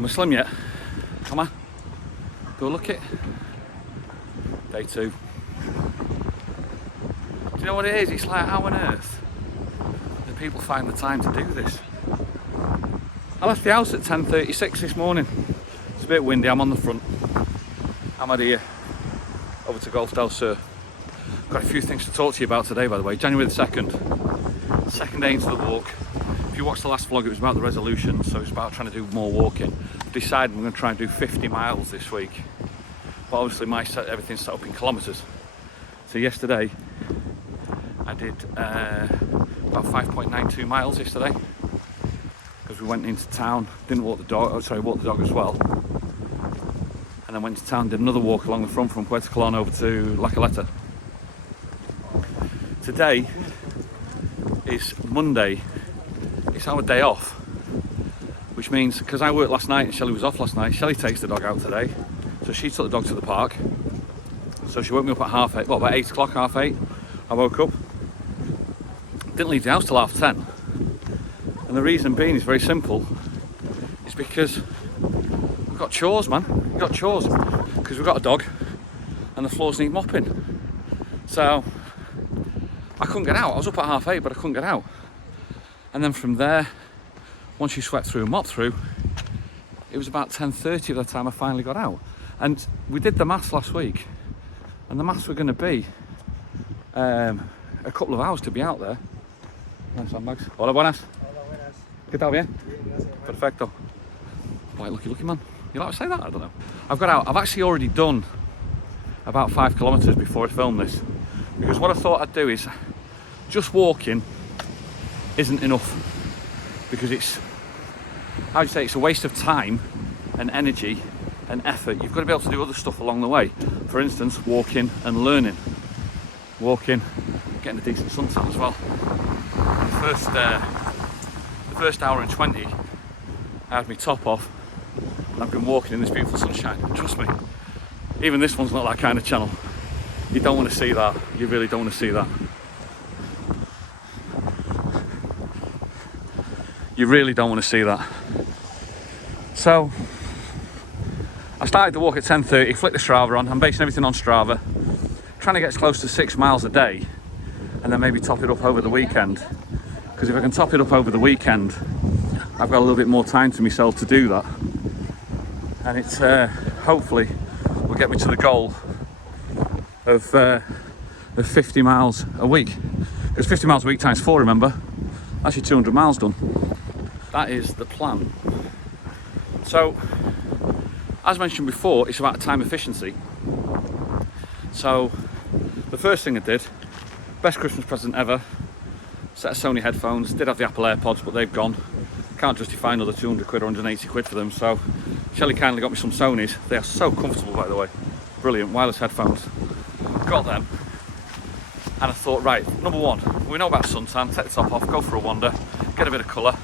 Am I slim yet? Come on. Go look it. Day 2. Do you know what it is? It's like, how on earth do people find the time to do this? I left the house at 10:36 this morning. It's a bit windy, I'm on the front. I'm out here, over to Golf Del Sur. Got a few things to talk to you about today, by the way. January the 2nd, second day into the walk. If you watched the last vlog, it was about the resolution, so it's about trying to do more walking. I've decided I'm going to try and do 50 miles this week. But obviously everything's set up in kilometres. So yesterday, I did about 5.92 miles yesterday. Because we went into town, didn't walk the dog, walked the dog as well. And then went to town, did another walk along the front from Puerto Colón over to La Caleta. Today is Monday, it's our day off. Which means, because I worked last night and Shelley was off last night, Shelley takes the dog out today. So she took the dog to the park. So she woke me up at 8:30, well about 8 o'clock, 8:30. I woke up. Didn't leave the house till 10:30. And the reason being is very simple. It's because we've got chores, man. We've got chores. Because we've got a dog and the floors need mopping. So I couldn't get out. I was up at 8:30, but I couldn't get out. And then from there, once you swept through and mopped through, it was about 10:30 by the time I finally got out. And we did the maths last week, and the maths were going to be a couple of hours to be out there. Nice handbags. Hola, buenas. Hola, buenas. ¿Qué tal, bien? Bien, gracias. Perfecto. Quite lucky man. You like to say that? I don't know. I've got out. I've actually already done about 5 kilometres before I filmed this, because what I thought I'd do is just walking isn't enough, because it's, how do you say, it's a waste of time and energy and effort. You've got to be able to do other stuff along the way. For instance, walking and learning. Walking, getting a decent suntan as well. The first hour and 20, I had my top off and I've been walking in this beautiful sunshine. Trust me, even this one's not that kind of channel. You don't want to see that. You really don't want to see that. You really don't want to see that. So, I started the walk at 10:30, flicked the Strava on. I'm basing everything on Strava. Trying to get as close to 6 miles a day and then maybe top it up over the weekend. Because if I can top it up over the weekend, I've got a little bit more time to myself to do that. And it's hopefully will get me to the goal of 50 miles a week. Because 50 miles a week times 4, remember? That's your 200 miles done. That is the plan. So, as mentioned before, it's about time efficiency. So, the first thing I did, best Christmas present ever, set of Sony headphones. Did have the Apple AirPods, but they've gone. Can't justify another 200 quid or 180 quid for them, so Shelley kindly got me some Sonys. They are so comfortable, by the way. Brilliant, wireless headphones. Got them, and I thought, right, number one, we know about suntan, take the top off, go for a wander, get a bit of colour,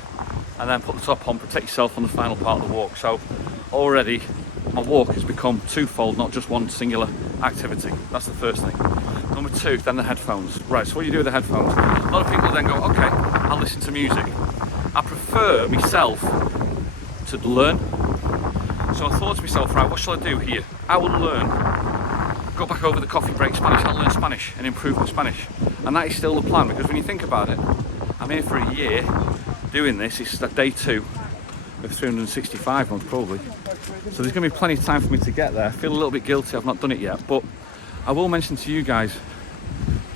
and then put the top on, protect yourself on the final part of the walk. So already my walk has become twofold, not just one singular activity. That's the first thing. Number 2, then the headphones. Right, so what you do with the headphones, a lot of people then go, okay, I'll listen to music. I prefer myself to learn. So I thought to myself, right, what shall I do here? I will learn, go back over the coffee break Spanish, I'll learn Spanish and improve my Spanish. And that is still the plan, because when you think about it, I'm here for a year doing this. It's day 2 of 365 months probably. So there's going to be plenty of time for me to get there. I feel a little bit guilty I've not done it yet, but I will mention to you guys,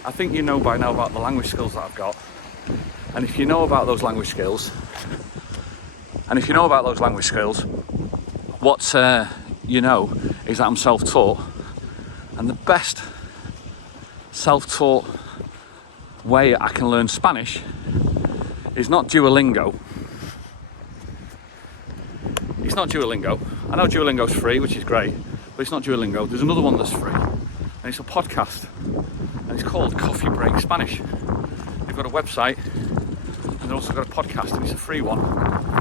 I think you know by now about the language skills that I've got. And if you know about those language skills, what you know is that I'm self-taught. And the best self-taught way I can learn Spanish is not Duolingo. It's not Duolingo. I know Duolingo's free, which is great, but it's not Duolingo. There's another one that's free, and it's a podcast, and it's called Coffee Break Spanish. They've got a website, and they've also got a podcast, and it's a free one.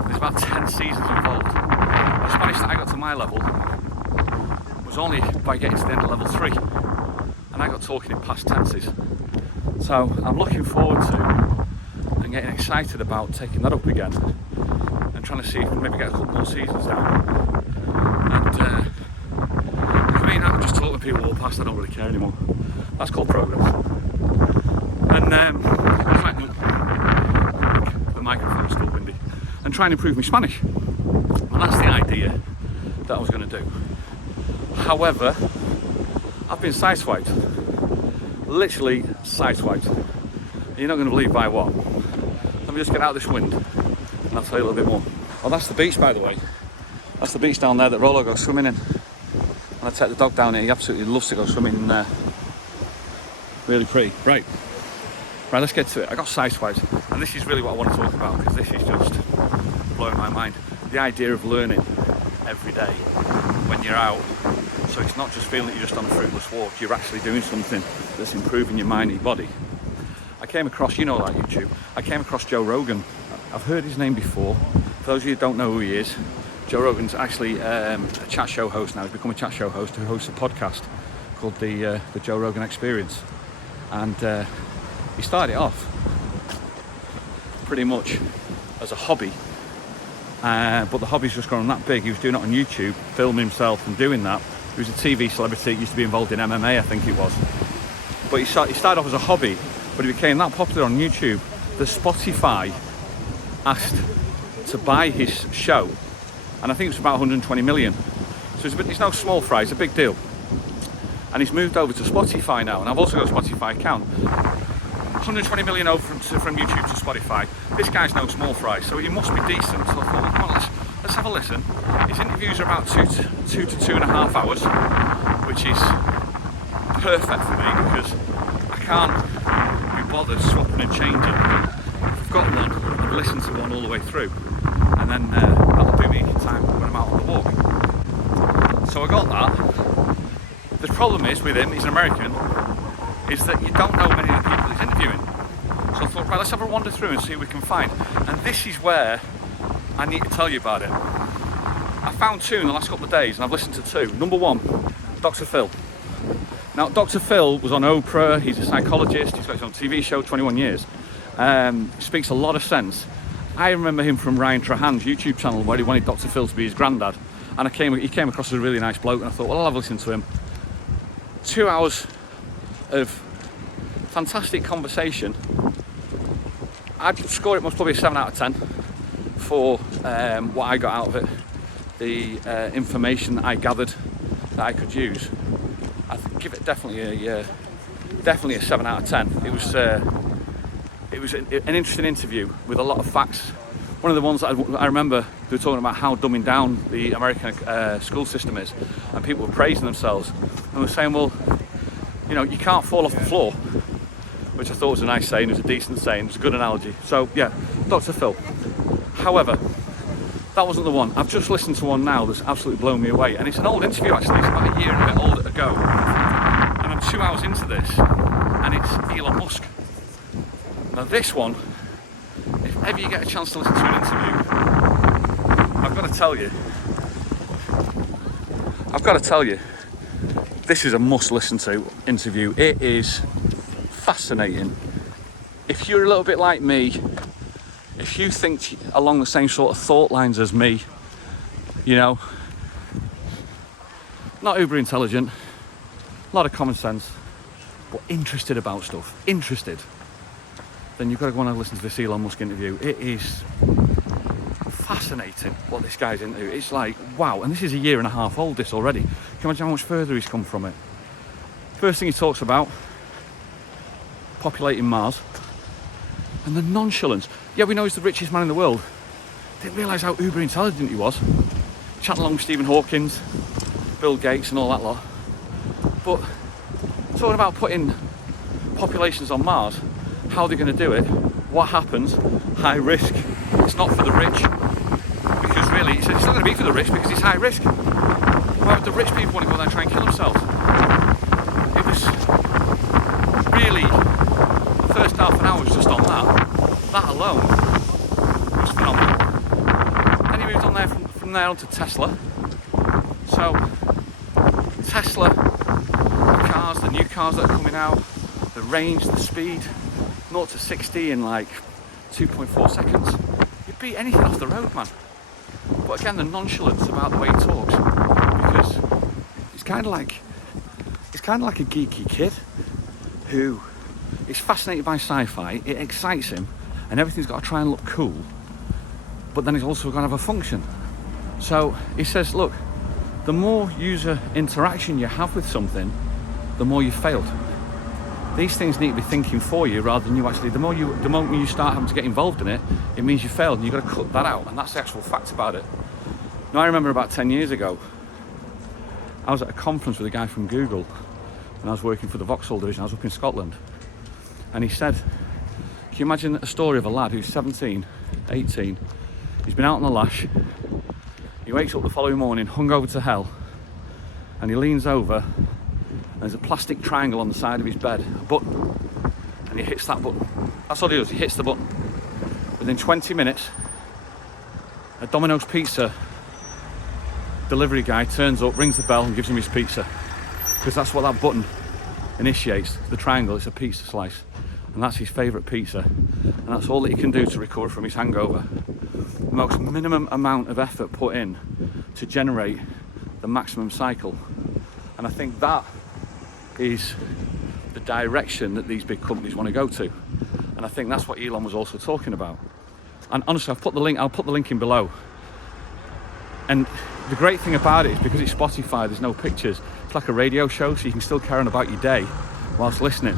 There's about 10 seasons involved. The Spanish that I got to my level was only by getting to the end of level 3, and I got talking in past tenses. So I'm looking forward to and getting excited about taking that up again. and trying to see if we can maybe get a couple more seasons down. And I mean, I just talk to people walk past, I don't really care anymore. That's called progress. And the microphone's still windy. And try and improve my Spanish. And that's the idea that I was going to do. However, I've been sideswiped. Literally sideswiped. And you're not going to believe by what. Let me just get out of this wind and I'll tell you a little bit more. Oh, that's the beach, by the way. That's the beach down there that Rolo goes swimming in. And I take the dog down here, he absolutely loves to go swimming in there. Really pretty. Right, let's get to it. I got sideswiped, and this is really what I want to talk about, because this is just blowing my mind. The idea of learning every day when you're out, so it's not just feeling that you're just on a fruitless walk, you're actually doing something that's improving your mind and your body. I came across, you know, like YouTube, I came across Joe Rogan. I've heard his name before. For those of you who don't know who he is, Joe Rogan's actually a chat show host now. He's become a chat show host who hosts a podcast called the Joe Rogan Experience. And he started it off pretty much as a hobby, but the hobby's just grown that big. He was doing it on YouTube, filming himself and doing that. He was a TV celebrity, used to be involved in MMA, I think it was. But he started off as a hobby, but he became that popular on YouTube that Spotify asked to buy his show, and I think it was about 120 million. So it's no small fry, it's a big deal. And he's moved over to Spotify now, and I've also got a Spotify account. 120 million over from YouTube to Spotify. This guy's no small fry, so he must be decent. So I thought, well, come on, let's have a listen. His interviews are about 2 to 2.5 hours, which is perfect for me because I can't be bothered swapping and changing. If I've got one, I've listened to one all the way through, and then that'll do me time when I'm out on the walk. So I got that. The problem is with him, he's an American, is that you don't know many of the people he's interviewing. So I thought, right, let's have a wander through and see what we can find. And this is where I need to tell you about it. I found 2 in the last couple of days, and I've listened to 2. Number 1, Dr. Phil. Now, Dr. Phil was on Oprah, he's a psychologist, he's got his own TV show, 21 years. Speaks a lot of sense. I remember him from Ryan Trahan's YouTube channel where he wanted Dr. Phil to be his granddad. And he came across as a really nice bloke, and I thought, well, I'll have a listen to him. 2 hours of fantastic conversation. I'd score it most probably a 7 out of 10 for what I got out of it, the information that I gathered that I could use. I'd give it definitely a 7 out of 10. It was an interesting interview with a lot of facts. One of the ones that I remember, they were talking about how dumbing down the American school system is, and people were praising themselves and were saying, well, you know, you can't fall off the floor, which I thought was a nice saying, it was a decent saying, it was a good analogy. So yeah, Dr. Phil. However, that wasn't the one. I've just listened to one now that's absolutely blown me away, and it's an old interview actually, it's about a year and a bit old ago, and I'm 2 hours into this, and it's Elon Musk. Now this one, if ever you get a chance to listen to an interview, I've got to tell you, this is a must listen to interview. It is fascinating. If you're a little bit like me, if you think along the same sort of thought lines as me, you know, not uber intelligent, a lot of common sense, but interested about stuff, then you've got to go on and listen to this Elon Musk interview. It is fascinating what this guy's into. It's like, wow, and this is a year and a half old, this already. Can you imagine how much further he's come from it? First thing he talks about, populating Mars, and the nonchalance. Yeah, we know he's the richest man in the world. Didn't realise how uber intelligent he was. Chatting along with Stephen Hawking, Bill Gates and all that lot. But talking about putting populations on Mars, how they're going to do it, what happens, high risk. It's not for the rich, because really, he said it's not going to be for the rich because it's high risk. Why would the rich people want to go there and try and kill themselves? It was really, the first half an hour was just on that alone was phenomenal. Then he moved on there from there onto Tesla. So Tesla, the cars, the new cars that are coming out, the range, the speed, 0 to 60 in like 2.4 seconds. You'd beat anything off the road, man. But again, the nonchalance about the way he talks, because he's kind of like a geeky kid who is fascinated by sci-fi. It excites him, and everything's got to try and look cool. But then he's also got to have a function. So he says, look, the more user interaction you have with something, the more you've failed. These things need to be thinking for you rather than you actually. The moment you start having to get involved in it, it means you failed, and you've got to cut that out. And that's the actual fact about it. Now, I remember about 10 years ago, I was at a conference with a guy from Google, and I was working for the Vauxhall division. I was up in Scotland, and he said, can you imagine a story of a lad who's 17, 18, he's been out on the lash, he wakes up the following morning hungover to hell, and he leans over, and there's a plastic triangle on the side of his bed, a button, and he hits that button. That's all he does, he hits the button. Within 20 minutes, a Domino's pizza delivery guy turns up, rings the bell, and gives him his pizza. Because that's what that button initiates, the triangle. It's a pizza slice, and that's his favourite pizza, and that's all that he can do to recover from his hangover. The most minimum amount of effort put in to generate the maximum cycle. And I think that is the direction that these big companies want to go to, and I think that's what Elon was also talking about. And honestly, I'll put the link in below. And the great thing about it is, because it's Spotify, there's no pictures. It's like a radio show, so you can still carry on about your day whilst listening.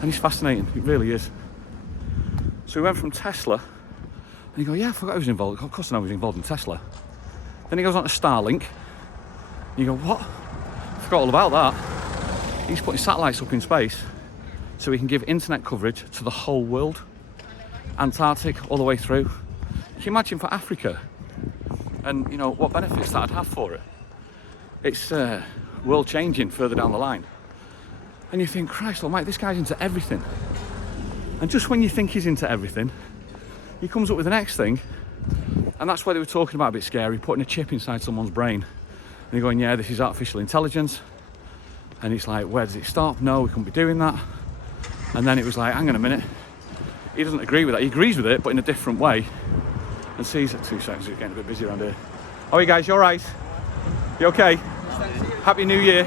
And it's fascinating, it really is. So we went from Tesla, and you go, yeah, I forgot I was involved. Of course I know I was involved in Tesla. Then he goes on to Starlink, and you go, what? I forgot all about that. He's putting satellites up in space so he can give internet coverage to the whole world. Antarctic, all the way through. Can you imagine for Africa? And you know what benefits that'd have for it. It's world changing further down the line. And you think, Christ almighty, this guy's into everything. And just when you think he's into everything, he comes up with the next thing. And that's why they were talking about a bit scary, putting a chip inside someone's brain. And you're going, yeah, this is artificial intelligence. And it's like, where does it stop? No, we couldn't be doing that. And then it was like, hang on a minute. He doesn't agree with that. He agrees with it, but in a different way. And sees it. 2 seconds, it's getting a bit busy around here. How are you guys? You all right? You okay? Happy New Year.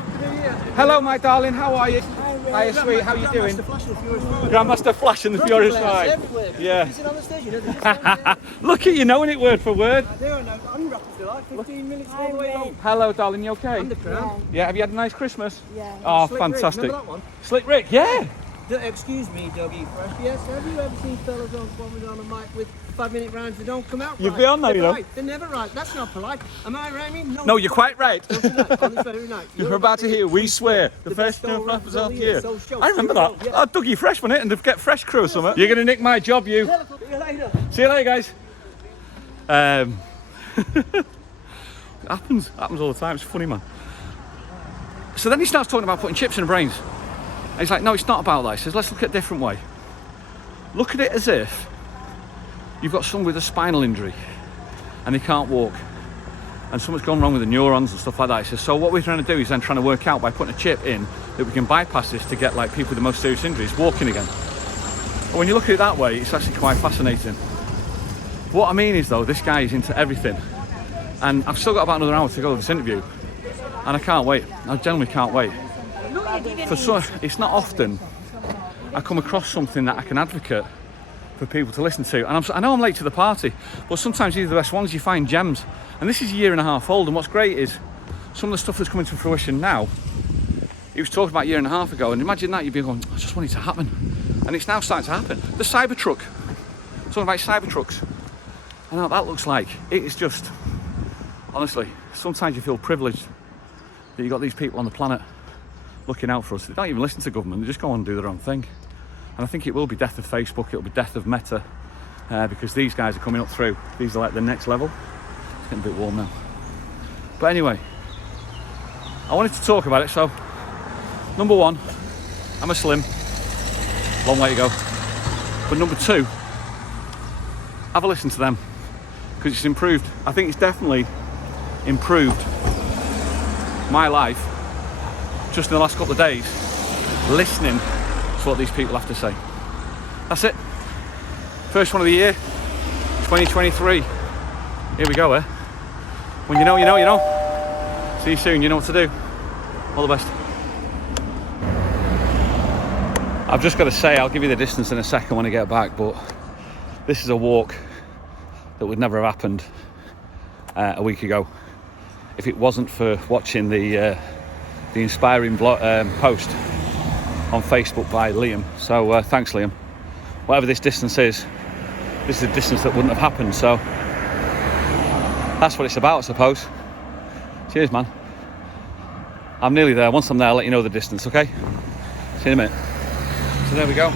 Hello, my darling. How are you? Hi, sweet. How you doing? Grandmaster Flash and the Furious 5. Yeah. Look at you knowing it word for word. I do. I'm rapid for like 15 minutes all the way home. Hello, darling. You okay? I'm the Crown. Yeah. Have you had a nice Christmas? Yeah. Oh, Slick fantastic. Rick. Remember that one? Slick Rick. Yeah. Excuse me, Dougie Fresh. Yes, have you ever seen fellas on bombers on a mic with 5-minute rhymes that don't come out You've right? been on that, They're you know. right. They're never right. That's not polite. Am I rhyming? No, you're quite right. So tonight, on this very night, You're about to hear We Swear, the first known rappers of the year. I remember that. Oh, Dougie Fresh, wasn't it? And the Get Fresh crew or something. You're going to nick my job, you. See you later. See you later, guys. It happens all the time. It's funny, man. So then he starts talking about putting chips in the brains. And he's like, no, it's not about that. He says, let's look at it a different way. Look at it as if you've got someone with a spinal injury and they can't walk. And something's gone wrong with the neurons and stuff like that. He says, so what we're trying to do is then trying to work out by putting a chip in that we can bypass this to get like people with the most serious injuries walking again. But when you look at it that way, it's actually quite fascinating. What I mean is though, this guy is into everything. And I've still got about another hour to go with this interview. And I can't wait. I genuinely can't wait. It's not often I come across something that I can advocate for people to listen to. And I know I'm late to the party, but sometimes these are the best ones. You find gems. And this is a year and a half old. And what's great is some of the stuff that's coming to fruition now, he was talking about a year and a half ago. And imagine that, you'd be going, I just want it to happen. And it's now starting to happen. The Cybertruck. Talking about Cybertrucks. I know what that looks like. It is just, honestly, sometimes you feel privileged that you've got these people on the planet looking out for us. They don't even listen to government, they just go on and do their own thing. And I think it will be death of Facebook, it'll be death of Meta, because these guys are coming up through. These are like the next level. It's getting a bit warm now. But anyway, I wanted to talk about it. So, number one, I'm a slim. Long way to go. But number two, have a listen to them, because it's improved. I think it's definitely improved my life just in the last couple of days, listening to what these people have to say. That's it. First one of the year, 2023. Here we go, eh? When you know, you know, you know. See you soon, you know what to do. All the best. I've just got to say, I'll give you the distance in a second when I get back, but this is a walk that would never have happened a week ago if it wasn't for watching the inspiring post on Facebook by Liam. So thanks, Liam. Whatever this distance is, this is a distance that wouldn't have happened, so that's what it's about, I suppose. Cheers, man. I'm nearly there. Once I'm there, I'll let you know the distance, okay? See you in a minute. So there we go.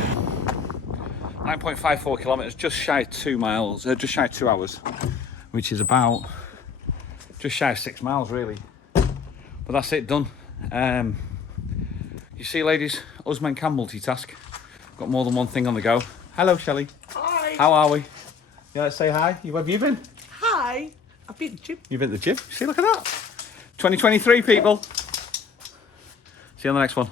9.54 kilometres, just shy of 2 miles, just shy of 2 hours, which is about just shy of 6 miles, really. But that's it, done. You see, ladies, us men can multitask. Got more than one thing on the go. Hello, Shelley. Hi. How are we? Yeah, let's say hi. Where have you been? Hi. I've been to the gym. You've been to the gym? See, look at that. 2023, people. See you on the next one.